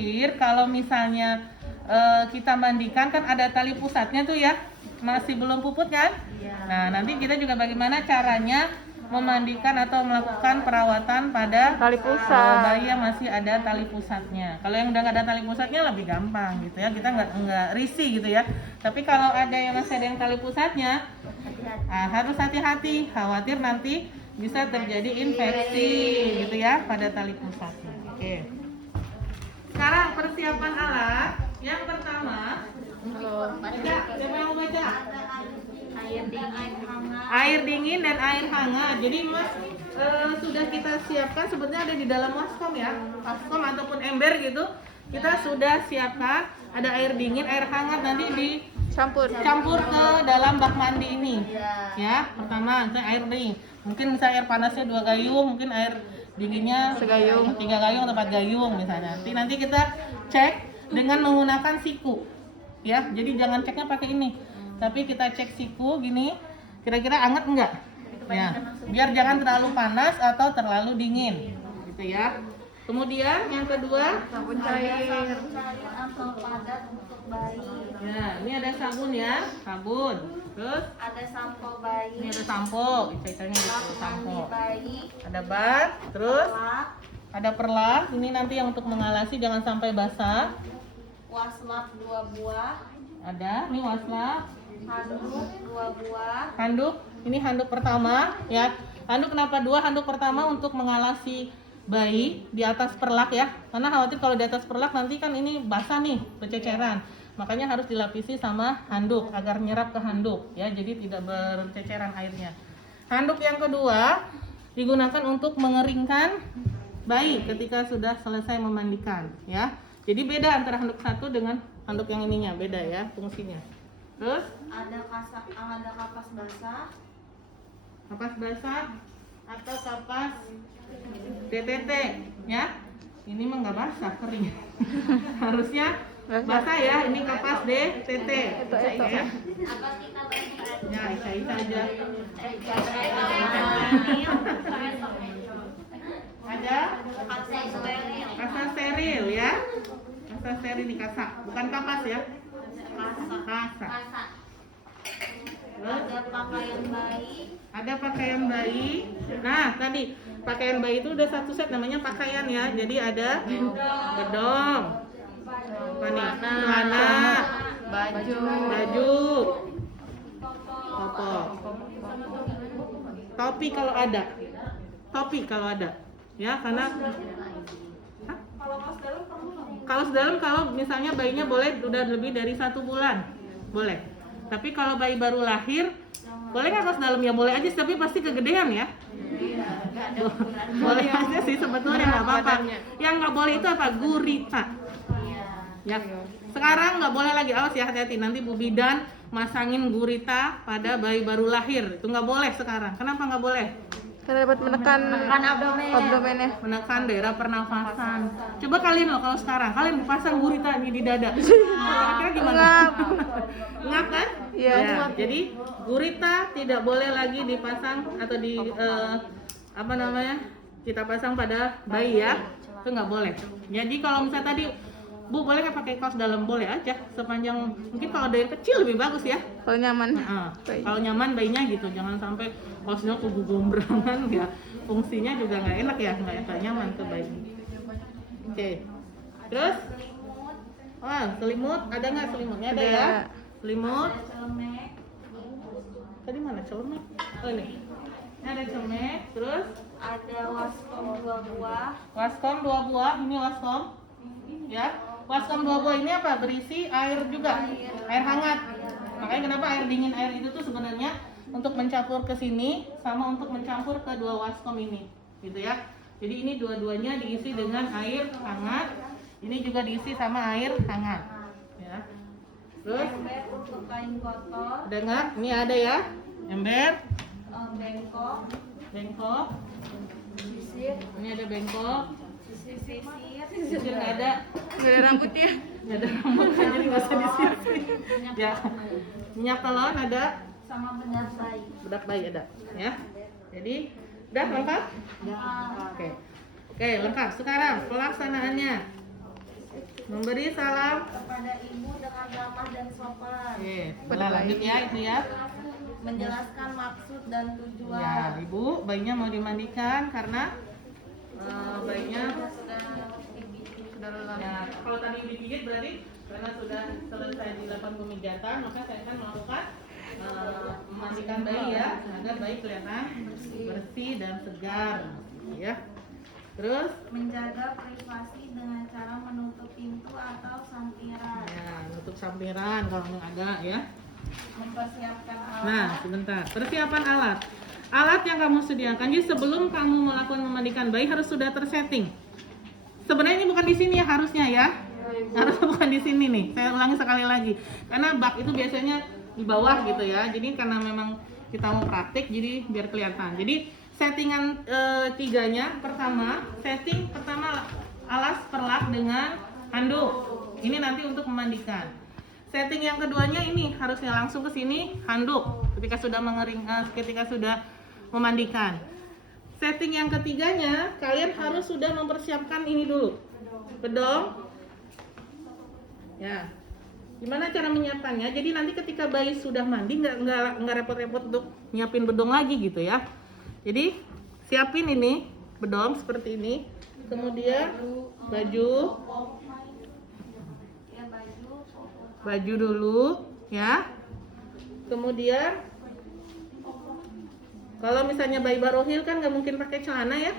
terakhir kalau misalnya kita mandikan kan ada tali pusatnya tuh ya, masih belum puput kan? Nah nanti kita juga bagaimana caranya memandikan atau melakukan perawatan pada Tali pusat. bayi yang masih ada tali pusatnya. Kalau yang udah nggak ada tali pusatnya lebih gampang gitu ya, kita nggak risih gitu ya. Tapi kalau ada yang masih ada yang tali pusatnya, harus hati-hati, khawatir nanti bisa terjadi infeksi gitu ya pada tali pusatnya. Oke. Sekarang persiapan alat yang pertama. Baca, siapa yang mau baca? Air dingin dan air hangat. Jadi Mas sudah kita siapkan, sebetulnya ada di dalam waskom ya, waskom ataupun ember gitu. Kita sudah siapkan, ada air dingin, air hangat, nanti dicampur ke dalam bak mandi ini. Ya, pertama itu air dingin. Mungkin bisa air panasnya 2 gayung, mungkin air dinginnya 3 gayung atau 4 gayung misalnya. Nanti kita cek dengan menggunakan siku. Ya, jadi jangan ceknya pakai ini. Tapi kita cek siku gini, kira-kira hangat enggak? Ya, biar jangan terlalu panas atau terlalu dingin, gitu ya. Kemudian yang kedua, sabun cair atau padat untuk bayi. Ya, ini ada sabun ya, sabun. Terus Ada sampo bayi. ini ada sampo, istilah-istilahnya gitu, sampo. Bayi. Ada bat, terus Lap, ada perlah. Ini nanti yang untuk mengalasi jangan sampai basah. waslap 2 buah. Ada, ini waslap. Handuk 2 buah. Handuk, ini handuk pertama ya. Handuk kenapa 2? Handuk pertama untuk mengalasi bayi di atas perlak ya. Karena khawatir kalau di atas perlak nanti kan ini basah nih, berceceran. Makanya harus dilapisi sama handuk agar nyerap ke handuk ya. Jadi tidak berceceran airnya. Handuk yang kedua digunakan untuk mengeringkan bayi ketika sudah selesai memandikan ya. Jadi beda antara handuk satu dengan handuk yang ininya, beda ya fungsinya. Terus Ada kapas basah. kapas basah atau kapas DTT ya. Ini mah nggak basah, kering. Harusnya basah ya. Ini kapas DTT ya. Ya, isa aja. Ada kasa steril ya. Kasa steril di kasa, bukan kapas ya. Kasa. Terus Ada pakaian bayi. ada pakaian bayi. Nah, tadi pakaian bayi itu udah satu set namanya pakaian ya. Jadi ada gedong, apa nih? Celana, baju, popok, topi kalau ada, ya karena Hah? Kalau sedalam kalau misalnya bayinya boleh udah lebih dari 1 bulan, boleh. Tapi kalau bayi baru lahir, boleh nggak kaos dalam? Ya boleh aja, tapi pasti kegedean ya. Boleh aja sih sebetulnya, nggak apa-apa. Yang nggak boleh itu apa? Gurita. Ya. Sekarang nggak boleh lagi, awas ya, hati-hati. Nanti Bu Bidan masangin gurita pada bayi baru lahir, itu nggak boleh sekarang. Kenapa nggak boleh? Karena dapat menekan abdomennya. Menekan daerah pernafasan. Coba kalian loh kalau sekarang kalian pasang gurita nih di dada. Kira-kira gimana? Ngap kan? Iya. Ya, jadi gurita tidak boleh lagi dipasang atau apa namanya? Kita pasang pada bayi ya. Itu nggak boleh. Jadi kalau misalnya tadi Bu boleh nggak pakai kaos dalam? Boleh aja sepanjang mungkin kalau dari kecil lebih bagus ya. Kalau nyaman. Kalau nyaman bayinya gitu, jangan sampai kaosnya kegombrangan ya. Fungsinya juga nggak enak ya, nggak nyaman ke bayi. Oke. Terus, selimut ada nggak selimutnya? Ada ya. Selimut. Tadi mana celemek? Oh ini. Ini ada celemek. Terus Ada waskom 2 buah. waskom 2 buah. Ini waskom. Ya. Waskom 2 buah ini apa? Berisi air juga, air hangat. Makanya kenapa air dingin air itu tuh sebenarnya untuk mencampur ke sini sama untuk mencampur ke 2 waskom ini, gitu ya. Jadi ini dua-duanya diisi dengan air hangat. Ini juga diisi sama air hangat. Ya. Terus Ember untuk kain kotor. ada nggak? Ini ada ya, ember, bengkok. Sisir. Ini ada bengkok. Sisir. Sisir nggak ada. Nggak ada rambutnya. Nggak ada rambutnya, jadi nggak usah disisir. Ya. Minyak telon ada. Sama bedak bayi. Bedak bayi ada ya. Jadi udah lengkap? Oke, lengkap. Sekarang pelaksanaannya. Memberi salam. kepada ibu dengan ramah dan sopan. Oke, boleh lanjut ya itu ya. Menjelaskan maksud dan tujuan. Ya, ibu, bayinya mau dimandikan karena bayinya Sudah dibidik. Sudah lelah. ya, kalau tadi digigit berarti karena sudah selesai dilakukan pemijatan, maka saya akan melakukan memandikan bayi ya, agar bayi kelihatan bersih dan segar, ya. Terus, Menjaga privasi dengan cara menutup pintu atau sampiran. ya, nutup sampiran kalau yang ada ya. Mempersiapkan alat. Nah, sebentar. Persiapan alat. Alat yang kamu sediakan, jadi sebelum kamu melakukan memandikan bayi harus sudah tersetting. Sebenarnya ini bukan di sini ya harusnya ya. Harusnya bukan di sini nih. Saya ulangi sekali lagi. Karena bak itu biasanya di bawah gitu ya. Jadi karena memang kita mau praktik, jadi biar kelihatan. Jadi settingan tiganya pertama, setting pertama alas perlak dengan handuk. Ini nanti untuk memandikan. Setting yang keduanya ini harusnya langsung ke sini handuk ketika sudah ketika sudah memandikan. Setting yang ketiganya kalian harus sudah mempersiapkan ini dulu. Bedong. Ya. Gimana cara menyiapkannya? Jadi nanti ketika bayi sudah mandi nggak repot-repot untuk nyiapin bedong lagi gitu ya. Jadi siapin ini bedong seperti ini. Kemudian baju Ya, baju dulu ya. Kemudian kalau misalnya bayi barohil kan nggak mungkin pakai celana ya.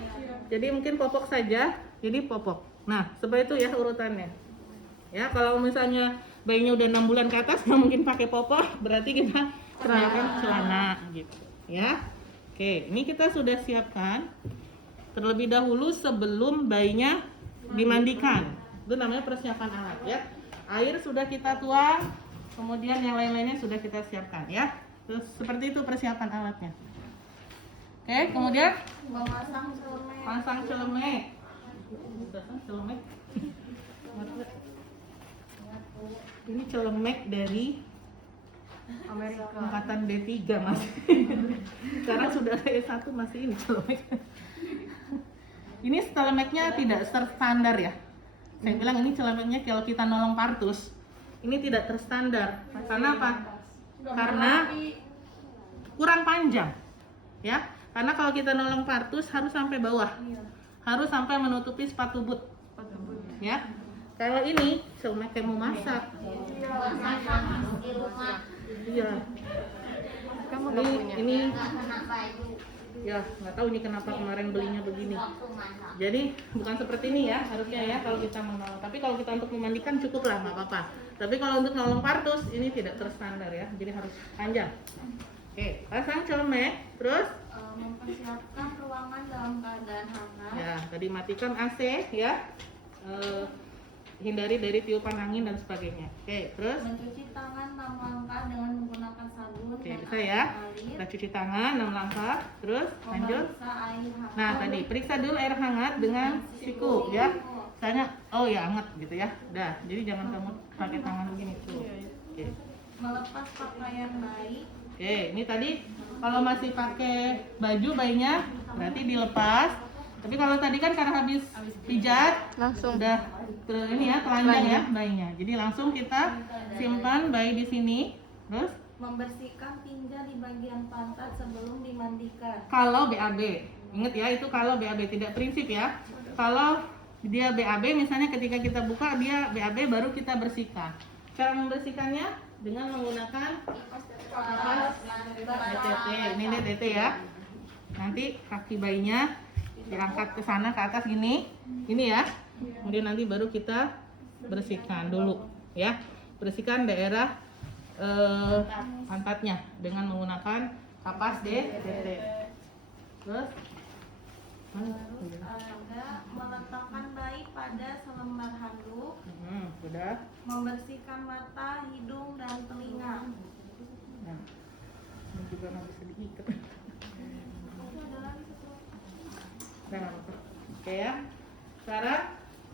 Jadi mungkin popok saja. Jadi popok. Nah, seperti itu ya urutannya. Ya, kalau misalnya bayinya udah 6 bulan ke atas nggak mungkin pakai popok, berarti kita sediakan celana gitu ya. Oke, ini kita sudah siapkan terlebih dahulu sebelum bayinya dimandikan. Itu namanya persiapan alat ya. Air sudah kita tuang, kemudian yang lain-lainnya sudah kita siapkan ya. Terus seperti itu persiapan alatnya. Oke, kemudian memasang celemek. pasang celemek. Celemek. Ini celemek dari Amerika. angkatan D3 mas. Sekarang sudah ada S1 masih ini celemek. Ini celemeknya tidak standar ya. Saya bilang ini celemeknya kalau kita nolong partus ini tidak terstandar. Karena apa? Karena kurang panjang ya. Karena kalau kita nolong partus harus sampai bawah, harus sampai menutupi sepatu boot ya. Kalau ini celemek kayak mau masak. Iya. Kamu nggak punya. Ini ya nggak tahu ini kenapa kemarin belinya begini. Jadi bukan seperti ini ya harusnya ya kalau kita mau nolong. Tapi kalau kita untuk memandikan cukup lah nggak apa-apa. Tapi kalau untuk nolong partus ini tidak terstandar ya. Jadi harus panjang. Oke, pasang celemek. Terus Mempersiapkan ruangan dalam keadaan hangat. ya tadi matikan AC ya. Hindari dari tiupan angin dan sebagainya. Oke, terus Mencuci tangan 6 langkah dengan menggunakan sabun oke dan bisa ya. air. Kita cuci tangan 6 langkah. Terus lanjut. Memeriksa air hangat. Nah tadi periksa dulu air hangat dengan siku ya. Misalnya oh ya hangat gitu ya. Dah. Jadi jangan kamu pakai tangan begini tuh. Oke. Melepas pakaian bayi. Oke, ini tadi kalau masih pakai baju bayinya berarti dilepas. Tapi kalau tadi kan karena habis pijat Langsung. udah ini ya telanjang ya bayinya. Jadi langsung kita simpan bayi di sini. Terus Membersihkan tinja di bagian pantat sebelum dimandikan. kalau BAB, ingat ya itu kalau BAB tidak prinsip ya. Kalau dia BAB misalnya ketika kita buka dia BAB baru kita bersihkan. Cara membersihkannya dengan menggunakan kapas DTT. Ini DTT ya. Nanti kaki bayinya diangkat ke sana ke atas gini. Ini ya. Kemudian nanti baru kita bersihkan dulu ya. Bersihkan daerah pantatnya dengan menggunakan kapas DTT. Terus Ada meletakkan bayi pada selembar handuk. sudah. Membersihkan mata, hidung, dan telinga. Nah, ini juga nggak bisa diikat. Nah, oke ya. Sekarang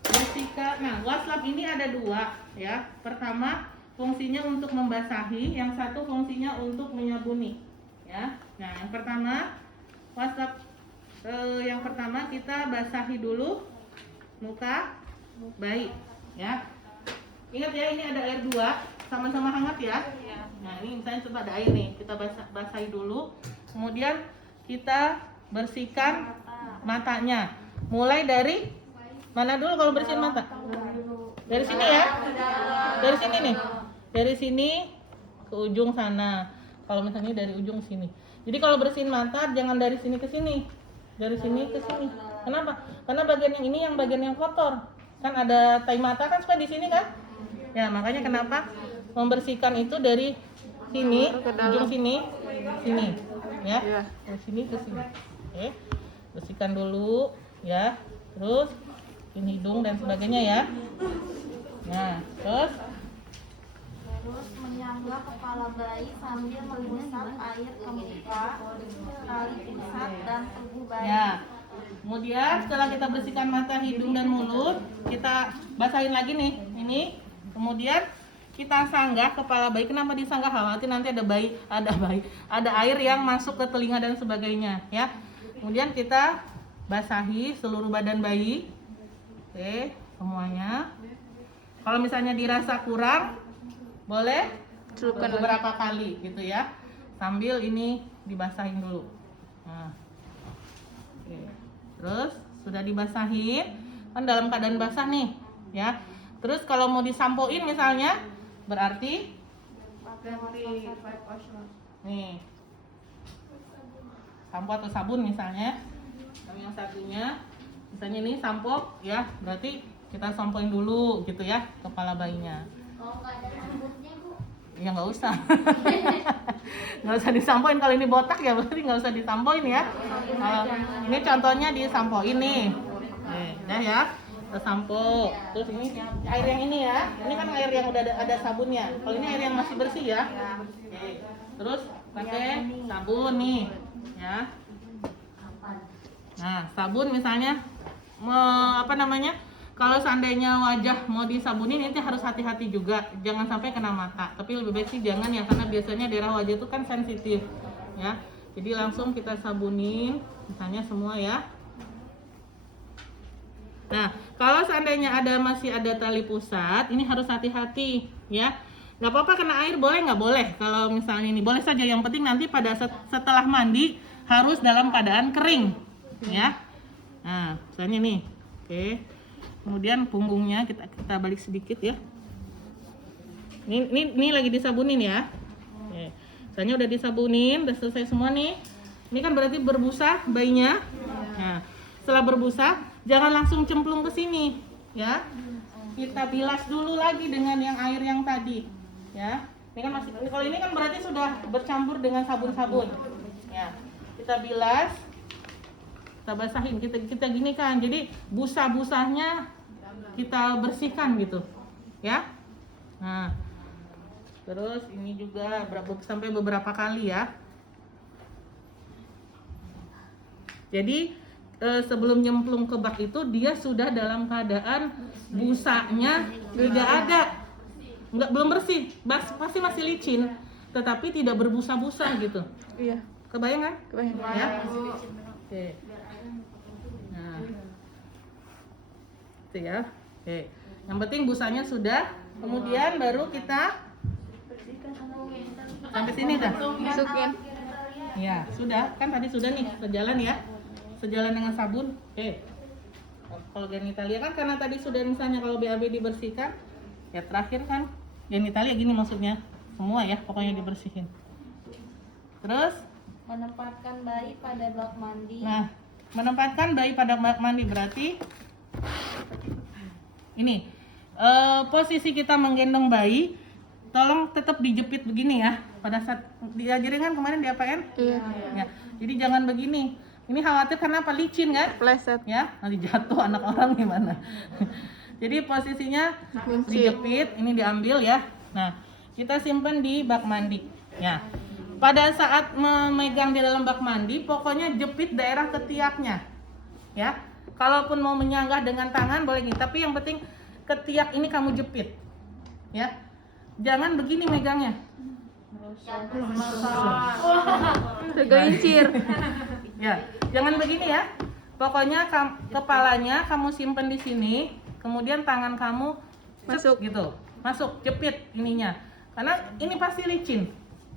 bersihkan. Nah, waslap ini ada 2 ya. Pertama fungsinya untuk membasahi, yang satu fungsinya untuk menyabuni ya. Nah, yang pertama waslap yang pertama kita basahi dulu muka bayi ya. Ingat ya, ini ada air 2, sama-sama hangat ya. Nah, ini misalnya coba ada air nih, kita basahi dulu. Kemudian kita bersihkan matanya. Mulai dari mana dulu kalau bersihin mata? Dari sini ya. Dari sini nih. Dari sini ke ujung sana. Kalau misalnya dari ujung sini. Jadi kalau bersihin mata jangan dari sini ke sini. Dari sini ke sini. Kenapa? Karena bagian yang ini yang bagian yang kotor. Kan ada tai mata kan suka di sini kan? Ya, makanya kenapa membersihkan itu dari sini, ujung sini, sini. Ya. Dari sini ke sini. Oke. Bersihkan dulu ya. Terus ini hidung dan sebagainya ya. Nah, terus menyanggah kepala bayi sambil mengusap air ke muka, tali pusat dan tubuh bayi. ya. Kemudian setelah kita bersihkan mata, hidung dan mulut, kita basahin lagi nih. Ini. Kemudian kita sanggah kepala bayi. Kenapa disanggah? Khawatir nanti ada air yang masuk ke telinga dan sebagainya, ya. Kemudian kita basahi seluruh badan bayi. Oke, semuanya. Kalau misalnya dirasa kurang, boleh beberapa kali gitu ya. Sambil ini dibasahin dulu. Nah. Oke. Terus sudah dibasahin, kan dalam keadaan basah nih, ya. Terus kalau mau disampoin misalnya, berarti nih sampo atau sabun misalnya. Yang satunya, misalnya ini sampo, ya, berarti kita sampoin dulu gitu ya kepala bayinya. Kalau nggak ada rambutnya, Bu? Ya nggak usah. Nggak usah disampoin. Kalau ini botak ya berarti nggak usah disampoin ya. Kalau ini contohnya disampoin nih. Udah ya, kita sampo. Terus ini air yang ini ya. Ini kan air yang udah ada sabunnya. Kalau ini air yang masih bersih ya. Oke. Terus pakai sabun nih, ya. Nah, sabun misalnya kalau seandainya wajah mau disabunin itu harus hati-hati juga, jangan sampai kena mata. Tapi lebih baik sih jangan ya, karena biasanya daerah wajah itu kan sensitif, ya. Jadi langsung kita sabunin, misalnya semua ya. Nah, kalau seandainya masih ada tali pusat, ini harus hati-hati, ya. Nggak apa-apa kena air, boleh nggak boleh. Kalau misalnya ini boleh saja, yang penting nanti pada setelah mandi harus dalam keadaan kering, ya. Nah, misalnya nih, oke. Kemudian punggungnya kita balik sedikit ya. Ini lagi disabunin ya. Oke. Misalnya udah disabunin, udah selesai semua nih. Ini kan berarti berbusa bayinya. Nah, setelah berbusa, jangan langsung cemplung ke sini, ya. Kita bilas dulu lagi dengan yang air yang tadi, ya. Ini kan kalau ini kan berarti sudah bercampur dengan sabun-sabun. Ya. Kita bilas, kita basahin, kita gini kan. Jadi busa-busanya kita bersihkan gitu, ya. Nah, terus ini juga sampai beberapa kali ya. Jadi sebelum nyemplung ke bak itu dia sudah dalam keadaan busanya tidak ada, belum bersih, pasti masih licin, tetapi tidak berbusa-busa gitu. Iya. Kebayang kan? Kebayang. Ya. Oke. Nah, itu ya. Oke. Yang penting busanya sudah, kemudian baru kita sampai sini dah. Masukin. Ya, sudah. Kan tadi sudah nih, sejalan ya. Sejalan dengan sabun. Oke. Kalau genitalia kan karena tadi sudah misalnya kalau BAB dibersihkan, ya terakhir kan genitalia gini maksudnya. Semua ya, pokoknya dibersihin. Terus Menempatkan bayi pada bak mandi. nah, menempatkan bayi pada bak mandi berarti ini posisi kita menggendong bayi, tolong tetap dijepit begini ya. Pada saat diajarin kan kemarin di APN, Iya. ya. Jadi jangan begini. Ini khawatir kenapa licin kan? Pleset. Ya, nanti jatuh anak orang gimana? Jadi posisinya Kunci. dijepit, ini diambil ya. Nah, kita simpan di bak mandi. Ya. Pada saat memegang di dalam bak mandi, pokoknya jepit daerah ketiaknya. Ya. Kalaupun mau menyanggah dengan tangan boleh gitu, tapi yang penting ketiak ini kamu jepit. Ya. Jangan begini megangnya. Tergelincir. Ya, jangan begini ya. Pokoknya kepalanya kamu simpen di sini, kemudian tangan kamu Masuk. gitu. masuk, jepit ininya. Karena ini pasti licin,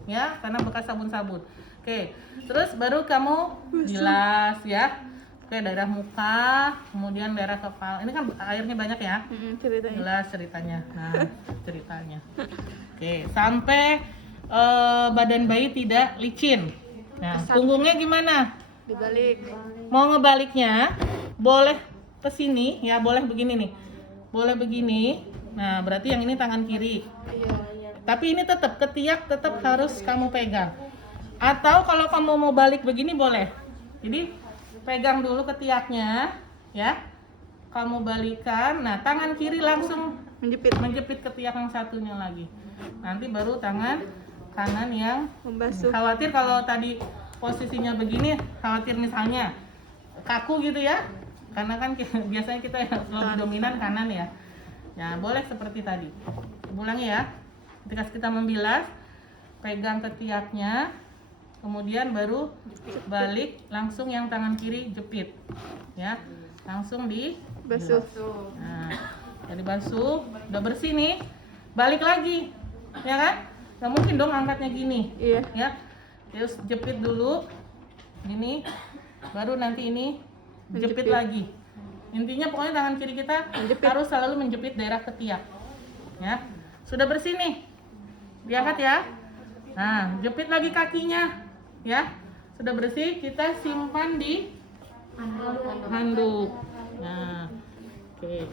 ya, karena bekas sabun-sabun. Oke, terus baru kamu bilas ya. Oke, daerah muka, kemudian daerah kepala. Ini kan airnya banyak ya. Ceritanya. Jelas ceritanya. Nah, ceritanya. Oke, sampai badan bayi tidak licin. Nah, punggungnya gimana? Dibalik. Mau ngebaliknya, boleh ke sini ya, boleh begini nih. Boleh begini. Nah, berarti yang ini tangan kiri. Iya. Tapi ini tetap ketiak tetap harus kamu pegang. Atau kalau kamu mau balik begini boleh. Jadi pegang dulu ketiaknya, ya. Kamu balikan. Nah, tangan kiri langsung menjepit ketiak yang satunya lagi. Nanti baru tangan kanan yang Membasuh. khawatir kalau tadi posisinya begini, khawatir misalnya kaku gitu ya. Karena kan biasanya kita yang lebih dominan kanan ya. Ya, boleh seperti tadi. Ulangi ya. Ketika kita membilas, pegang ketiaknya, kemudian baru balik langsung yang tangan kiri jepit. Ya. Langsung Basuh. Nah, jadi basuh, udah bersih nih. Balik lagi. Ya kan? Nggak mungkin dong angkatnya gini. Iya. Ya. Terus jepit dulu. Ini baru nanti ini jepit lagi. Intinya pokoknya tangan kiri kita harus selalu menjepit daerah ketiak. Ya. Sudah bersih nih. Diangkat ya. Nah, jepit lagi kakinya. Ya. Sudah bersih, kita simpan di handuk. Nah. Oke.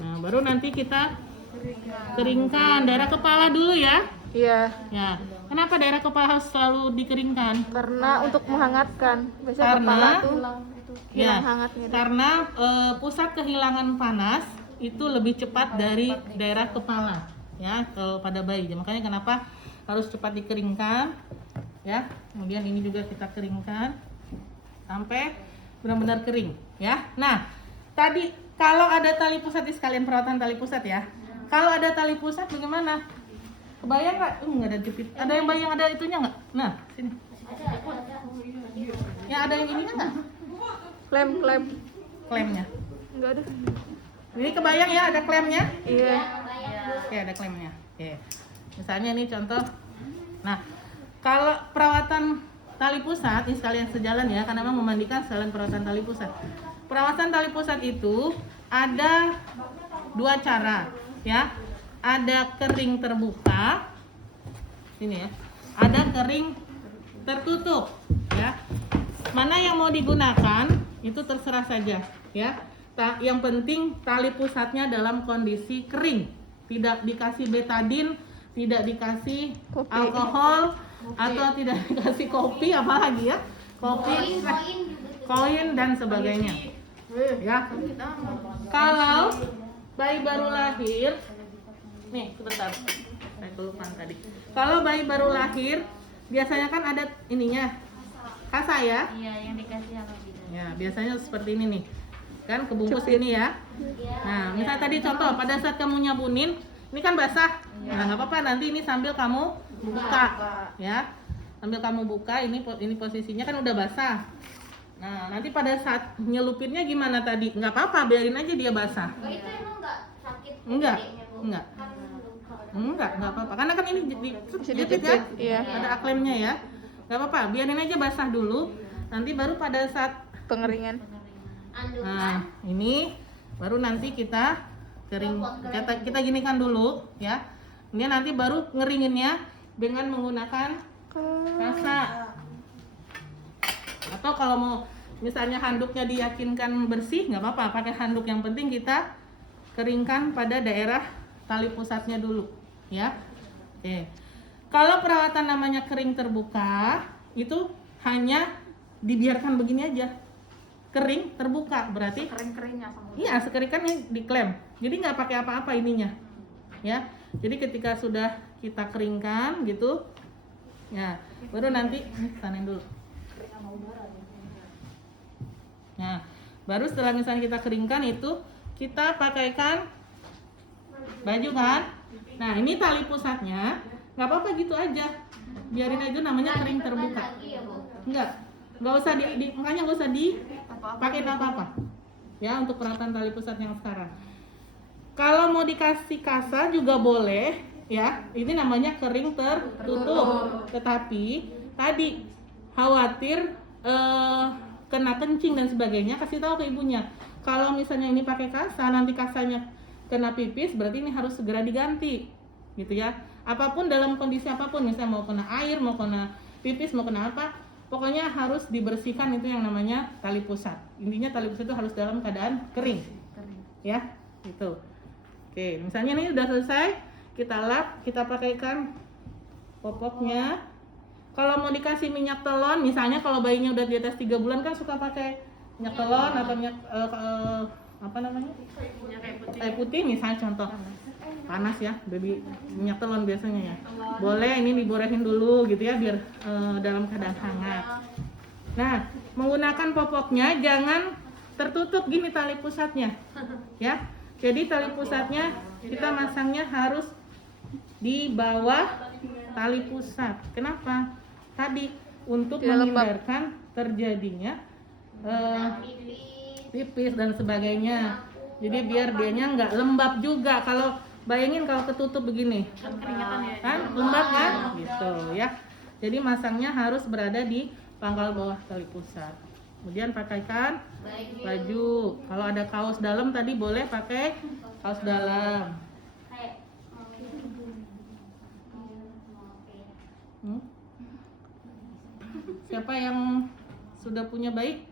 Nah, baru nanti kita keringkan daerah kepala dulu ya. Iya. Ya. Kenapa daerah kepala harus selalu dikeringkan? Karena untuk menghangatkan. Biasanya kepala tuh hilang hangatnya. Karena pusat kehilangan panas itu lebih cepat dari daerah kepala, ya, kalau pada bayi. Makanya kenapa harus cepat dikeringkan, ya. Kemudian ini juga kita keringkan sampai benar-benar kering, ya. Nah, tadi kalau ada tali pusat di sekalian perawatan tali pusat ya. Kalau ada tali pusat bagaimana? Kebayang nggak? Nggak ada jepit. Ada yang bayang ada itunya nggak? Nah, sini. Ya, ada yang ininya nggak? Klem. Klemnya. Enggak ada. Ini kebayang ya ada klemnya? Iya. Oke, ada klemnya. Oke. Misalnya ini contoh. Nah, kalau perawatan tali pusat ini sekalian sejalan ya, karena memang memandikan sekalian perawatan tali pusat. Perawatan tali pusat itu ada dua cara, ya. Ada kering terbuka. Sini ya. Ada kering tertutup, ya. Mana yang mau digunakan itu terserah saja, ya. Yang penting tali pusatnya dalam kondisi kering, tidak dikasih betadin, tidak dikasih alkohol, atau tidak dikasih kopi, apalagi ya, kopi, koin dan sebagainya. Ya, kalau bayi baru lahir, nih sebentar, saya kelupaan tadi. Kalau bayi baru lahir, biasanya kan ada ininya, kasa ya. Iya, yang dikasih sama bidan. Ya, biasanya seperti ini nih. Kan kebungkus ini ya. Nah, misalnya tadi contoh pada saat kamu nyabunin, ini kan basah. Nah, nggak apa-apa, nanti ini sambil kamu buka, ya. Sambil kamu buka, ini posisinya kan udah basah. Nah, nanti pada saat nyelupinnya gimana tadi? Nggak apa-apa, biarin aja dia basah. Itu emang nggak sakit? Enggak, gedenya, Bu? enggak. Kan luka. Enggak apa-apa. Karena kan ini dijepit ya. Iya. Ada aklemnya ya. Nggak apa-apa, biarin aja basah dulu. Nanti baru pada saat Pengeringan. Andukan. nah, ini baru nanti kita kita ginikan dulu ya. Ini nanti baru ngeringinnya dengan menggunakan kasa. Atau kalau mau misalnya handuknya diyakinkan bersih, nggak apa-apa, pakai handuk. Yang penting kita keringkan pada daerah tali pusatnya dulu, ya. Oke. Kalau perawatan namanya kering terbuka, itu hanya dibiarkan begini aja. Kering terbuka berarti Kering-keringnya sama. iya, sekering kan ini diklem. Jadi nggak pakai apa-apa ininya. Ya. Jadi ketika sudah kita keringkan gitu, ya, baru nanti tanin dulu. Nah, baru setelah misalnya kita keringkan itu kita pakaikan baju kan. Nah, ini tali pusatnya nggak apa-apa gitu aja, biarin aja, namanya kering terbuka. Lagi ya, Bu? Nggak usah makanya nggak usah dipakai apa-apa ya untuk perawatan tali pusat yang sekarang. Kalau mau dikasih kasa juga boleh ya. Ini namanya kering tertutup. Tetapi tadi khawatir kena kencing dan sebagainya, kasih tahu ke ibunya. Kalau misalnya ini pakai kasa, nanti kasanya kena pipis, berarti ini harus segera diganti, gitu ya. Apapun dalam kondisi apapun, misalnya mau kena air, mau kena pipis, mau kena apa, pokoknya harus dibersihkan. Itu yang namanya tali pusat. Intinya tali pusat itu harus dalam keadaan kering, ya, gitu. Oke, misalnya ini udah selesai, kita lap, kita pakaikan popoknya. Kalau mau dikasih minyak telon, misalnya kalau bayinya udah di atas 3 bulan kan suka pakai minyak telon atau minyak apa namanya? Kayu putih misalnya contoh. Panas ya, baby minyak telon biasanya ya. Boleh ini diborehin dulu gitu ya biar dalam keadaan hangat. Nah, menggunakan popoknya jangan tertutup gini tali pusatnya. Ya. Jadi tali pusatnya kita masangnya harus di bawah tali pusat. Kenapa? Tadi untuk menghindarkan terjadinya pipis dan sebagainya. Jadi biar dianya nggak lembab juga. Kalau bayangin kalau ketutup begini, kan lembab kan? Gitu ya. Jadi masangnya harus berada di pangkal bawah tali pusat. Kemudian pakaikan baju. Kalau ada kaos dalam tadi boleh pakai kaos dalam. Siapa yang sudah punya bayi?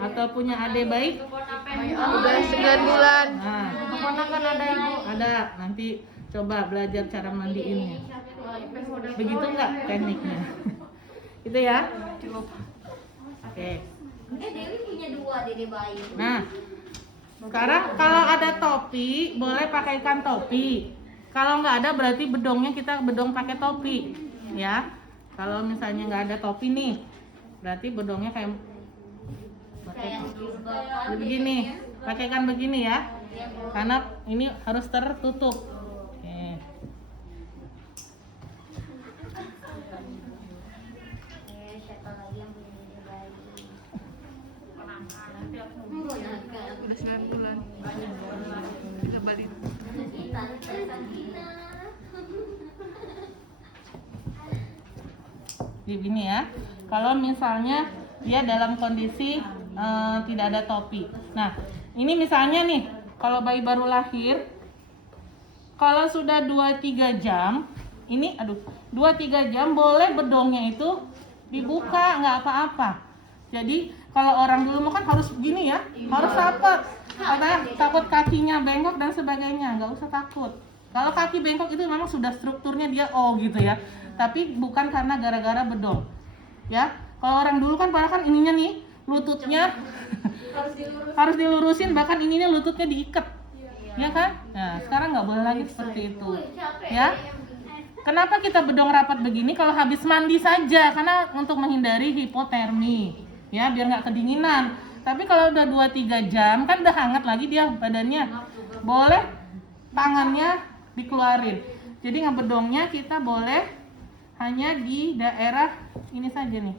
Atau punya adik bayi? Udah 9 bulan. Nah, Keponakan ada ibu. ada. Nanti coba belajar cara mandiinnya. Begitu nggak tekniknya? Gitu ya? Oke. Dewi punya 2 dede bayi. Nah, sekarang kalau ada topi, boleh pakaikan topi. Kalau nggak ada berarti bedongnya kita bedong pakai topi, ya. Kalau misalnya nggak ada topi nih, berarti bedongnya kayak begini. Pakaikan begini ya, karena ini harus tertutup. Oke. Siapa lagi yang punya dede bayi? Udah 9 bulan. Kembali. Jadi gini ya, kalau misalnya dia dalam kondisi tidak ada topi. Nah, ini misalnya nih, kalau bayi baru lahir, kalau sudah 2-3 jam, ini 2-3 jam boleh bedongnya itu dibuka, nggak apa-apa. Jadi kalau orang dulu kan harus begini ya, harus rapat. Katanya takut kakinya bengkok dan sebagainya, nggak usah takut. Kalau kaki bengkok itu memang sudah strukturnya dia gitu ya, tapi bukan karena gara-gara bedong. Ya, kalau orang dulu kan padahal kan ininya nih, lututnya harus dilurusin, bahkan ininya lututnya diikat, ya kan? Nah, sekarang nggak boleh lagi seperti itu, ya. Kenapa kita bedong rapat begini? Kalau habis mandi saja, karena untuk menghindari hipotermi, ya, biar nggak kedinginan. Tapi kalau udah 2-3 jam, kan udah hangat lagi dia badannya, boleh tangannya dikeluarin. Jadi ngebedongnya kita boleh hanya di daerah ini saja nih.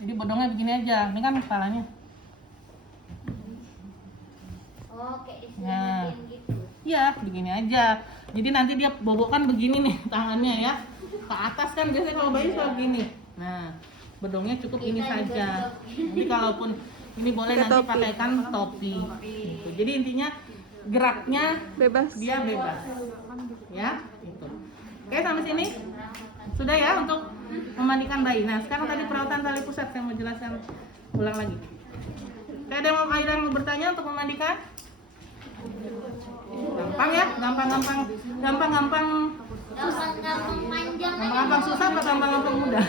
Jadi bedongnya begini aja, ini kan kepalanya. Oke, Nah, gitu. iya begini aja. Jadi nanti dia bobokkan begini nih tangannya ya, ke atas kan biasanya kalau bayi selalu gini. Nah, bedongnya cukup ini saja. Nanti kalaupun ini boleh nanti pakaikan topi. Gitu. Jadi intinya geraknya Bebas. dia bebas, ya. Gitu. Oke, sampai sini sudah ya untuk memandikan bayi. Nah, sekarang tadi perawatan tali pusat saya mau jelaskan ulang lagi. Oke, ada yang mau bertanya untuk memandikan? Gampang ya, gampang Gampang panjang. gampang susah atau gampang mudah?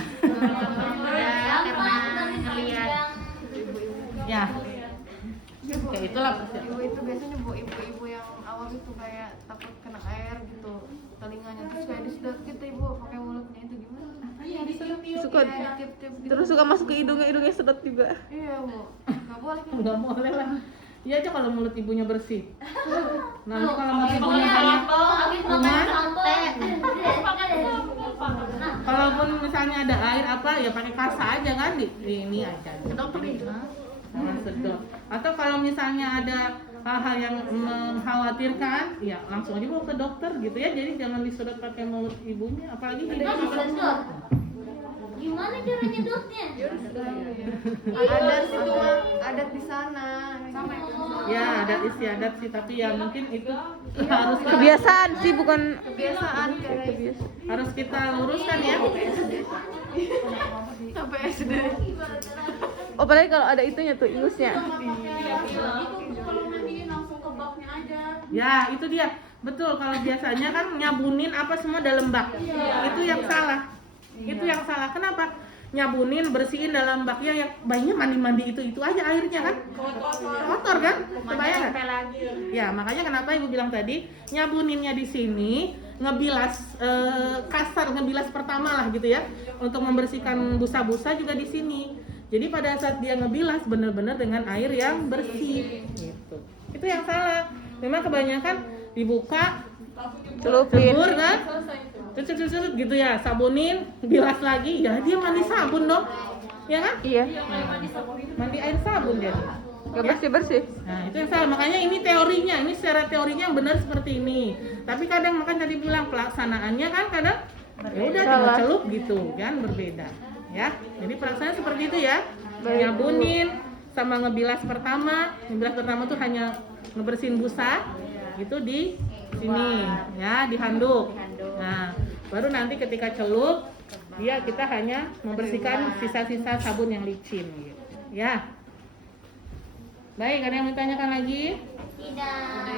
Ya. Oke, itulah persiapan. Ibu itu biasanya ibu-ibu yang awal itu kayak takut kena air gitu telinganya, terus kayak disedot gitu ibu pakai mulutnya, itu gimana? Suka Tip-tip gitu. terus suka masuk ke hidungnya sedot juga. Iya bu, nggak boleh kan? Nggak boleh lah. Iya aja kalau mulut ibunya bersih. Nanti kalau mulut ibunya hanya kuman, kalaupun misalnya ada air apa ya pakai kasa aja kan di ini aja. Dokter jangan sedot. Atau kalau misalnya ada hal-hal yang mengkhawatirkan, ya langsung aja bawa ke dokter gitu ya. Jadi jangan disedot pakai mulut ibunya, apalagi hidung. Disedot. Gimana cara nyedotnya? Adat itu mah adat di sana. Sama itu. Ya adat istiadat sih, tapi ya mungkin itu harus Kebiasaan sih, bukan Kebiasaan kayak kebiasaan. harus kita luruskan ya. sampai SD. Oh, apalagi kalau ada itunya tuh, ingusnya. Ya itu dia, betul. Kalau biasanya kan nyabunin apa semua dalam bak, itu yang salah. Itu yang salah. Kenapa? Nyabunin, bersihin dalam bak, ya yang bayinya mandi-mandi itu aja airnya kan kotor kan, kebayang nggak? Ya makanya kenapa ibu bilang tadi nyabuninnya di sini, ngebilas kasar, ngebilas pertama lah gitu ya, untuk membersihkan busa-busa juga di sini. Jadi pada saat dia ngebilas benar-benar dengan air yang bersih gitu. Itu yang salah. Memang kebanyakan dibuka, Celupin. cebur kan, cucuk gitu ya, sabunin, bilas lagi, ya dia mandi sabun dong, ya kan? Iya. Mandi air sabun dia. Gak bersih-bersih. Nah itu yang salah, makanya ini teorinya, ini secara teorinya yang benar seperti ini. Tapi kadang makanya tadi bilang pelaksanaannya kan kadang ya udah cuma Salah. celup gitu kan, berbeda ya. Jadi pelaksanaan seperti itu ya, nyabunin sama ngebilas pertama tuh hanya ngebersihin busa itu di sini ya, di handuk. Nah baru nanti ketika celup dia kita hanya membersihkan sisa-sisa sabun yang licin gitu ya. Baik, ada yang mau ditanyakan lagi? Tidak.